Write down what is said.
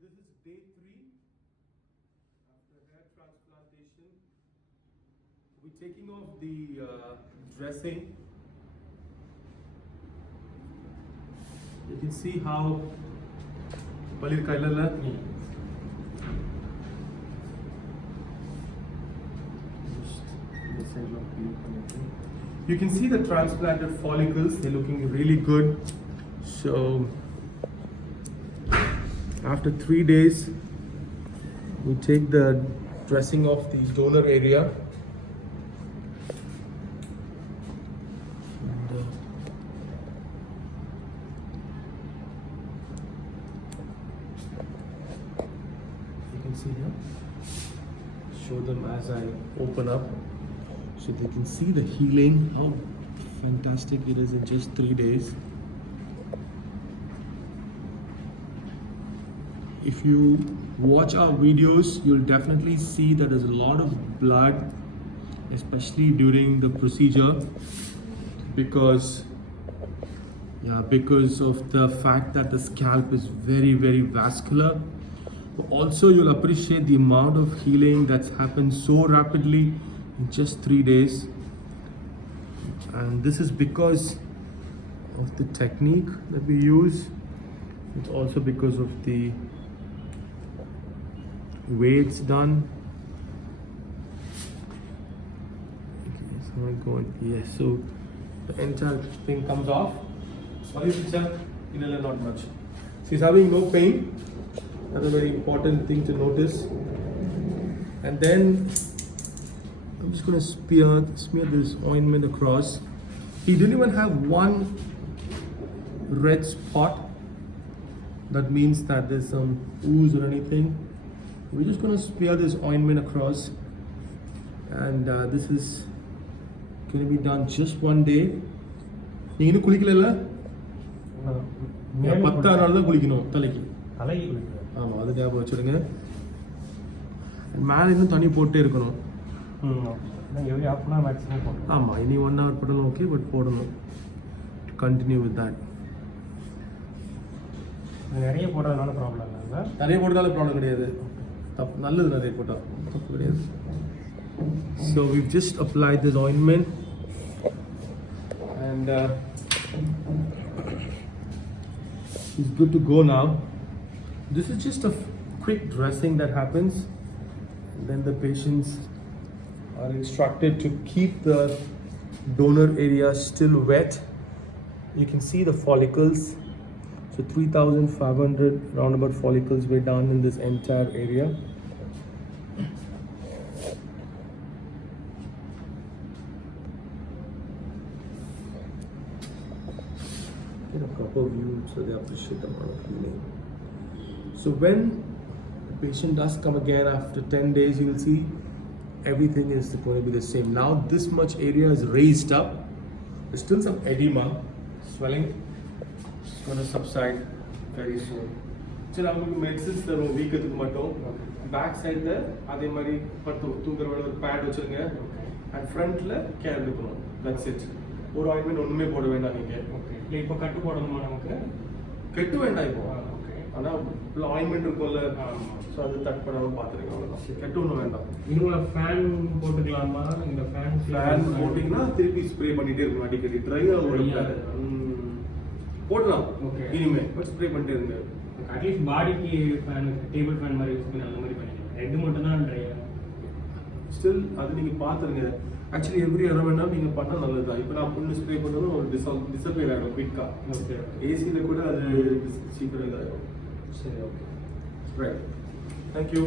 this is day 3 after hair transplantation. We're taking off the dressing. You can see how you can see the transplanted follicles, they're looking really good. So after 3 days, we take the dressing off the donor area. And, you can see here, show them as I open up, so they can see the healing, how fantastic it is in just 3 days. If you watch our videos, you'll definitely see that there's a lot of blood, especially during the procedure, because of the fact that the scalp is very, very vascular. But also, you'll appreciate the amount of healing that's happened so rapidly in just 3 days. And this is because of the technique that we use. It's also because of the way it's done. Okay, so I'm going, yes, so the entire thing comes off. What is it, not much. So he's having no pain. That's a very important thing to notice. And then I'm just going to smear this ointment across. He didn't even have one red spot. That means that there's some ooze or anything. We're just going to smear this ointment across, and this is going to be done just 1 day. You know, kulikilla பத்தா நாள் தான் குளிக்கணும் தலைக்கு. ஆமாம், அது ஞாபகம் வச்சுடுங்க. மேலே இன்னும் தண்ணி போட்டே இருக்கணும். ஆமாம், இனி 1 hour போடணும், ஓகே, பட் போடணும். Continue with that. நிறைய போடுறதுனால ப்ராப்ளம் இல்லை. நிறைய போடுறதால ப்ராப்ளம் கிடையாது. நல்லது நிறைய போட்டால் தப்பு கிடையாது. So we've just applied this ointment, and it's good to go now. This is just a quick dressing that happens, and then the patients are instructed to keep the donor area still wet. You can see the follicles. So 3,500 roundabout follicles were done in this entire area. Get a proper view so they appreciate the amount of healing. So when the patient does come again after 10 days, you will see everything is going to be the same. Now this much area is raised up. There's still some edema, swelling. It's going to subside very soon. So now we medicines தரும் வீக்கத்துக்கு மட்டும். பேக் சைடுல அதே மாதிரி படுத்து தூங்குற வேளை ஒரு பேட் வச்சிருங்க. அண்ட் ஃப்ரண்ட்ல கேர் எடுக்கணும். That's it. ஒரு ஆயின்மெண்ட் ஒண்ணுமே போட வேண்டாம் நீங்க. ஓகே. இப்போ கட்டு போடணுமா நமக்கு? கட்டு வேண்டாம் இப்போ. ஓகே. ஆனா ஆயின்மெண்ட் இருக்கும்ல, ஸோ அது தட் பண்ணாம பார்த்துருங்க, அவ்வளோதான். கட்டு ஒன்றும் வேண்டாம். இதுல ஃபேன் போட்டுக்கலாமா? இந்த ஃபேன் போட்டிங்கன்னா திருப்பி ஸ்ப்ரே பண்ணிட்டே இருக்கணும் அடிக்கடி. ட்ரை ஆகும் போடலாம். ஓகே. இனிமே பட் ஸ்ப்ரே பண்ணிட்டே இருங்க. அட்லீஸ்ட் பாடிக்கு ஃபேன், டேபிள் ஃபேன் மாதிரி யூஸ் பண்ணி அந்த மாதிரி பண்ணிக்கலாம். ஹெட் மட்டும் தான் ட்ரை ஆகும். ஸ்டில் அது நீங்கள் பார்த்துருங்க. ஆக்சுவலி எவ்ரி இடம் வேணால் நீங்கள் பண்ணால் நல்லது தான். இப்போ நான் ஃபுல்லு ஸ்ப்ரே பண்ணணும், ஒரு டிசப்பியர் ஆகிடும் குயிக்காக. ஓகே. ஏசியில் கூட அது சீக்கிரம் இதாகிடும். சரி, ஓகே. Right, thank you.